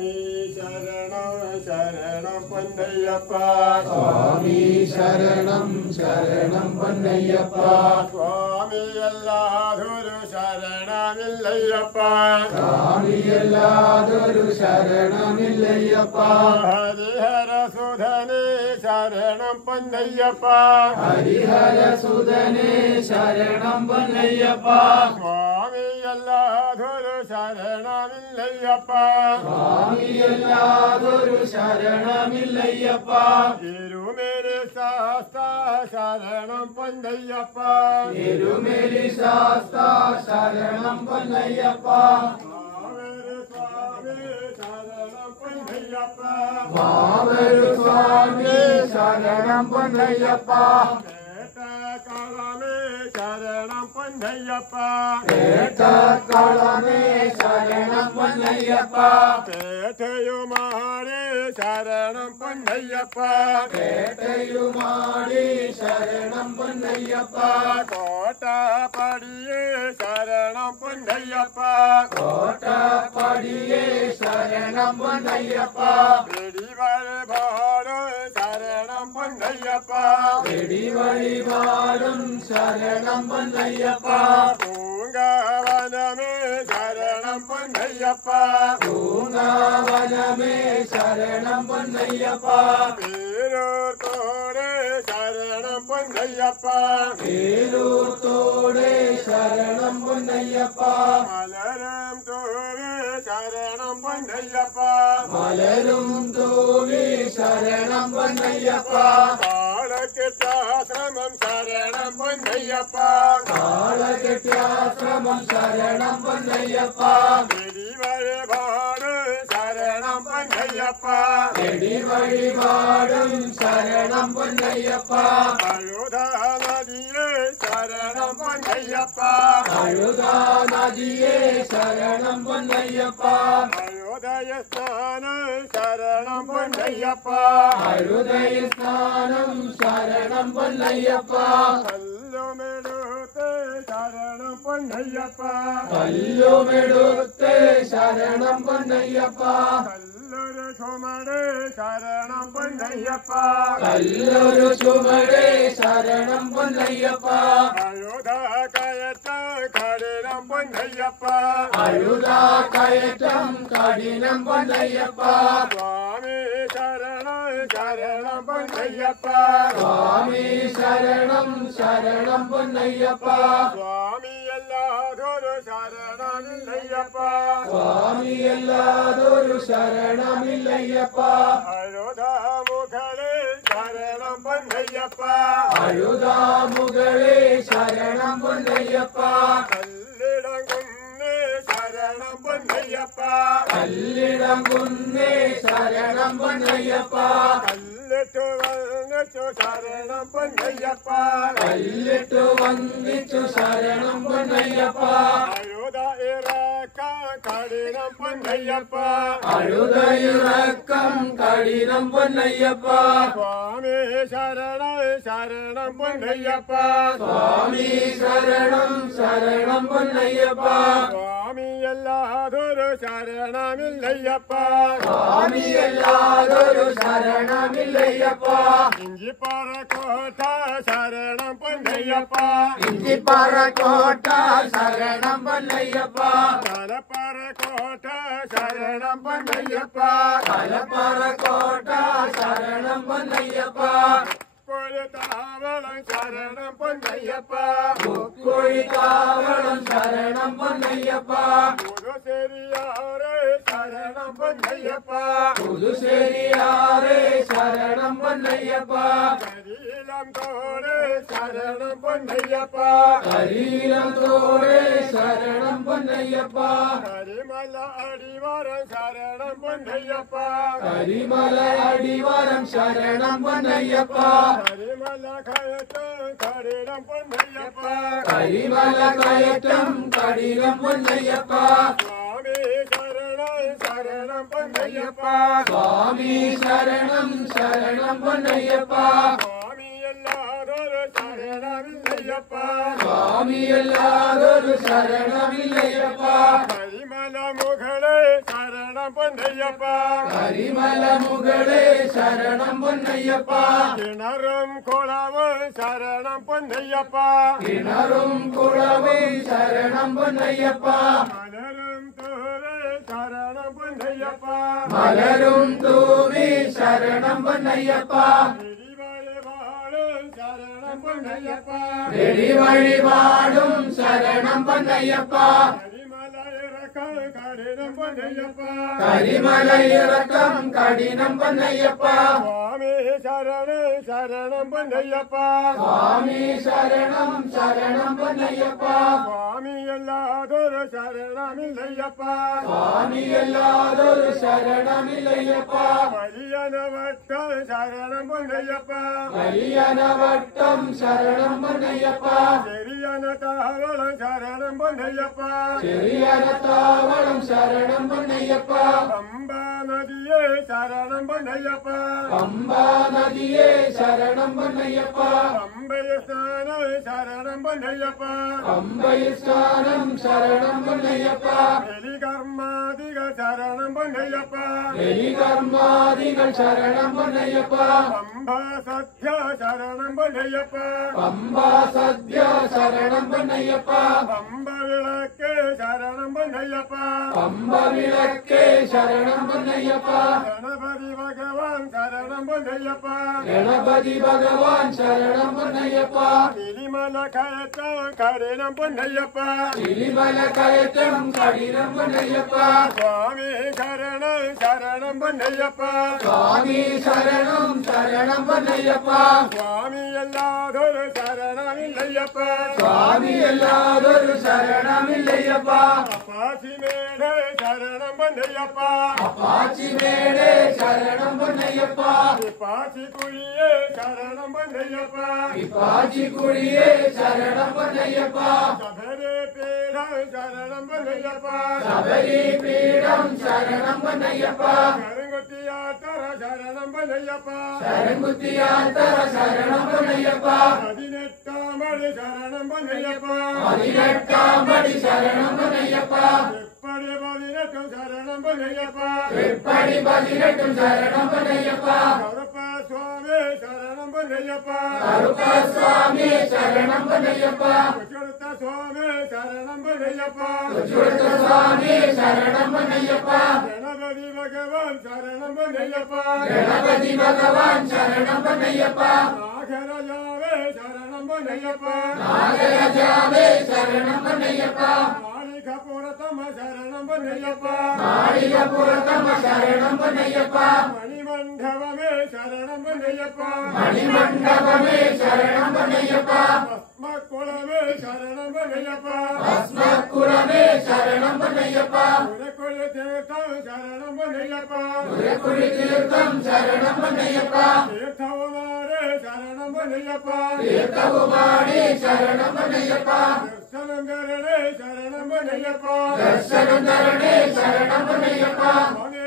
സ്വാമി ശരണം ശരണം പൊന്നയ്യപ്പ സ്വാമി ശരണം ശരണം പൊന്നയ്യപ്പ സ്വാമിയല്ലാതൊരു ശരണമില്ലയ്യപ്പ സ്വാമിയല്ലാതൊരു ശരണമില്ലയ്യപ്പ ഹരിഹരസുധനേ ശരണം പൊന്നയ്യപ്പ ഹരിഹരസുധനേ ശരണം പൊന്നയ്യപ്പ സ്വാമിയല്ലാതൊരു ശരണമില്ലയ്യപ്പ സ്വാമിയല്ലാതൊരു ശരണമില്ലയ്യപ്പ ഇരുമേലി ശാസ്ത ശരണം പൊന്നയ്യപ്പ തിരുമേലി ശാസ്ത ശരണം പൊന്നയ്യപ്പ മാവരു സ്വാമി ശരണം പൊന്നയ്യപ്പ ശരണം പൊന്നയ്യപ്പ കേട്ടക്കളമേ ശരണം പൊന്നയ്യപ്പ പേട്ടയുമാറി ശരണം പൊന്നയ്യപ്പ കേട്ടയുമാടി ശരണം പൊന്നയ്യപ്പ കോട്ടപ്പടിയെ ശരണം പൊന്നയ്യപ്പ കോട്ടപ്പടിയേ ശരണം പൊന്നയ്യപ്പ വെടിവഴിപാട് ശരണം പൊന്നയ്യപ്പ വെടിവഴിപാടും ശരണം പൊന്നയ്യപ്പ പൂങ്കാവനമേ ശരണം പൊന്നയ്യപ്പ പൂങ്കാവനമേ ശരണം പൊന്നയ്യപ്പ പേരൂർത്തോടെ ശരണം പൊന്നയ്യപ്പ പേരൂർത്തോടെ ശരണം പൊന്നയ്യപ്പ മലരം തോടെ ശരണം പൊന്നയ്യപ്പ മലരും തൂവി ശരണം പൊന്നയ്യപ്പ കാളക്കെട്ടാശ്രമം ശരണം പൊന്നയ്യപ്പ കാളകെട്യാശ്രമം ശരണം പൊന്നയ്യപ്പ വെടിവഴിപാട് ശരണം പൊന്നയ്യപ്പ വെടിവഴിപാടും ശരണം പൊന്നയ്യപ്പ അഴുതാ നദിയെ ശരണം പൊന്നയ്യപ്പ അഴുതാ നദിയേ ശരണം പൊന്നയ്യപ്പ അയോധ്യ സ്ഥാന ശരണം പൊന്നയ്യപ്പ അഴുതയ സ്നാനം ശരണം പൊന്നയ്യപ്പ കല്ലുമെടുത്ത് ശരണം പൊന്നയ്യപ്പ കല്ലുമെടുത്ത് ശരണം പൊന്നയ്യപ്പ കല്ലൊരു ചുമട് ശരണം പൊന്നയ്യപ്പ കല്ലൊരു ചുമടേ ശരണം പൊന്നയ്യപ്പ അയോധ്യ കയറ്റ കഠിനം പൊന്നയ്യപ്പ അഴുതാ കയറ്റം കഠിനം പൊന്നയ്യപ്പ സ്വാമി ശരണം ശരണം പൊന്നയ്യപ്പ സ്വാമി ശരണം ശരണം പൊന്നയ്യപ്പ സ്വാമിയല്ലാതൊരു ശരണമില്ലയ്യപ്പ സ്വാമിയല്ലാതൊരു ശരണമില്ലയ്യപ്പ അഴുതാമുഖളെ ശരണം പൊന്നയ്യപ്പ അഴുതാ മുകളേ ശരണം പൊന്നയ്യപ്പ കല്ലിടം കുന്ന് ശരണം പൊന്നയ്യപ്പ കല്ലിടം കുന്നേ ശരണം പൊന്നയ്യപ്പ കല്ലിട്ടു വന്നിട്ടു ശരണം പൊന്നയ്യപ്പ കല്ലിട്ടു വന്ദിച്ചു ശരണം പൊന്നയ്യപ്പ അഴുത ഇറക്കം കഠിനം പൊന്നയ്യപ്പ അഴുതയിറക്കം കഠിനം പൊന്നയ്യപ്പ സ്വാമി ശരണം ശരണം പൊന്നയ്യപ്പ സ്വാമി ശരണം ശരണം പൊന്നയ്യപ്പ സ്വാമിയല്ലാതൊരു ശരണമില്ലയ്യപ്പ സ്വാമിയല്ലാതൊരു ശരണമില്ലയ്യപ്പ ഇഞ്ചിപ്പാറ കോട്ട ശരണം പൊന്നയ്യപ്പ ഇഞ്ചിപ്പാറ കോട്ട ശരണം പൊന്നയ്യപ്പ തലപ്പാറ കോട്ട ശരണം പൊന്നയ്യപ്പ തലപ്പാറ കോട്ട ശരണം പൊന്നയ്യപ്പ ഒരു താവളം ശരണം പൊന്നയ്യപ്പ മുക്കുഴി താവളം ശരണം പൊന്നയ്യപ്പ പുതുശ്ശേരിയാറ് ശരണം പൊന്നയ്യപ്പ പുതുശ്ശേരിയാറേ ശരണം പൊന്നയ്യപ്പ കരിയിലം തോട് ശരണം പൊന്നയ്യപ്പ കരീരത്തോടെ ശരണം പൊന്നയ്യപ്പ കരിമല അടിവാരം ശരണം പൊന്നയ്യപ്പ കരിമല അടിവാരം ശരണം പൊന്നയ്യപ്പ കരിമല കയറ്റം കഠിനം പൊന്നയ്യപ്പ കരിമല കയറ്റം കഠിനം പൊന്നയ്യപ്പ സ്വാമി ശരണം ശരണം പൊന്നയ്യപ്പ സ്വാമി ശരണം ശരണം പൊന്നയ്യപ്പ സ്വാമിയല്ലാതൊരു ശരണമില്ലയ്യപ്പ സ്വാമിയല്ലാതൊരു ശരണമില്ലയ്യപ്പ കരിമല മുകളെ ശരണം சரணம் பொன்னையப்பா கரிமல முகளே சரணம் பொன்னையப்பா கிணறும் குளவும் சரணம் பொன்னையப்பா கிணறும் குளவும் சரணம் பொன்னையப்பா மலரும் தூவே சரணம் பொன்னையப்பா மலரும் தூவி சரணம் பொன்னையப்பா சரணம் பொன்னையப்பா வெடி வழிபாடும் சரணம் பொன்னையப்பா கடினம் பொன்னையப்பா கரிமலை இறக்கம் கடினம் பொன்னையப்பா சுவாமி சரணம் சரணம் பொன்னையப்பா சுவாமி சரணம் சரணம் பொன்னையப்பா சுவாமி எல்லாதொரு சரணம் இல்லையப்பா சுவாமி எல்லாதொரு சரணம் இல்லையப்பா வலியன வட்டம் சரணம் பொன்னையப்பா வலியன வட்டம் சரணம் பொன்னையப்பா பெரியன தாவளம் சரணம் பொன்னையப்பா பெரியன தாவளம் சரணம் பொன்னையப்பா பம்பா நதியே சரணம் பொன்னையப்பா பம்பா நதியே சரணம் பொன்னையப்பா பம்பை ஸ்நானம் சரணம் பொன்னையப்பா பம்பை ஸ்நானம் சரணம் பொன்னையப்பா வெளிகர்மாதிக சரணம் பொன்னையப்பா வெளிகர்மாதிகள் சரணம் பொன்னையப்பா பம்பா சத்யா சரணம் பொன்னையப்பா பம்பா சத்யா சரணம் பொன்னையப்பா பம்ப விளக்கு சரணம் பொன்னையப்பா பம்ப விளக்கே சரணம் பொன்னையப்பா கணபதி பகவான் சரணம் பொன்னையப்பா கணபதி பகவான் சரணம் பொன்னையப்பா திரிமல கயத்தம் கடினம் பொன்னையப்பா திரிமல கயத்தம் கடினம் பொன்னையப்பா சுவாமி சரணம் சரணம் பொன்னையப்பா சுவாமி சரணம் சரணம் பொன்னையப்பா சுவாமி எல்லாதொரு சரணம் இல்லையப்பா சுவாமி எல்லாதொரு சரணம் இல்லையப்பா பாசி மேடே சரணம் பொன்னையப்பா அப்பாச்சி மேடே சரணம் பொன்னையப்பா பாசி குழியே சரணம் பொன்னையப்பா இப்பாச்சி குழியே சரணம் பொன்னையப்பா சபரே பீடம் சரணம் பொன்னையப்பா சபரி பீடம் சரணம் பொன்னையப்பா கருங்குத்தியாத்தர சரணம் பொன்னையப்பா சரங்குத்தியாத்தர சரணம் பொன்னையப்பா 18ஆம் அடி சரணம் பொன்னையப்பா 18ஆம் படி சரணம் பொன்னையப்பா எப்படி 18 சரணம் பொன்னையப்பா எப்படி 18 சரணம் பொன்னையப்பா கருப்ப சுவாமி சரணம் பொன்னையப்பா கருப்ப சுவாமி சரணம் பொன்னையப்பா உச்சுடுத்த சுவாமி சரணம் பொன்னையப்பா உச்சுடுத்த சுவாமி சரணம் பொன்னையப்பா கணபதி பகவான் சரணம் பொன்னையப்பா கணபதி பகவான் சரணம் பொன்னையப்பா நாகராஜாவே சரணம் பொன்னையப்பா நாகராஜாவே சரணம் பொன்னையப்பா மாணிகபுரத்தம சரணம் பொன்னையப்பா மாளிகபுரத்தம சரணம் பொன்னையப்பா மணிமண்டபமே சரணம் பொன்னையப்பா மணிமண்டபமே சரணம் பொன்னையப்பா பத்மகுலமே சரணம் பொன்னையப்பா பஸ்மக்குலமே சரணம் பொன்னையப்பா உனக்குழு தீர்த்தம் சரணம் பொன்னையப்பா உரக்குடி தீர்த்தம் சரணம் பொன்னையப்பா தீர்த்தவுமாரே சரணம் பொன்னையப்பா தீர்த்தகுமாரி சரணம் பொன்னையப்பா தர்சனம் கரணே சரணம் பொன்னையப்பா தர்சனம் தரணே சரணம் பொன்னையப்பா சுவாமி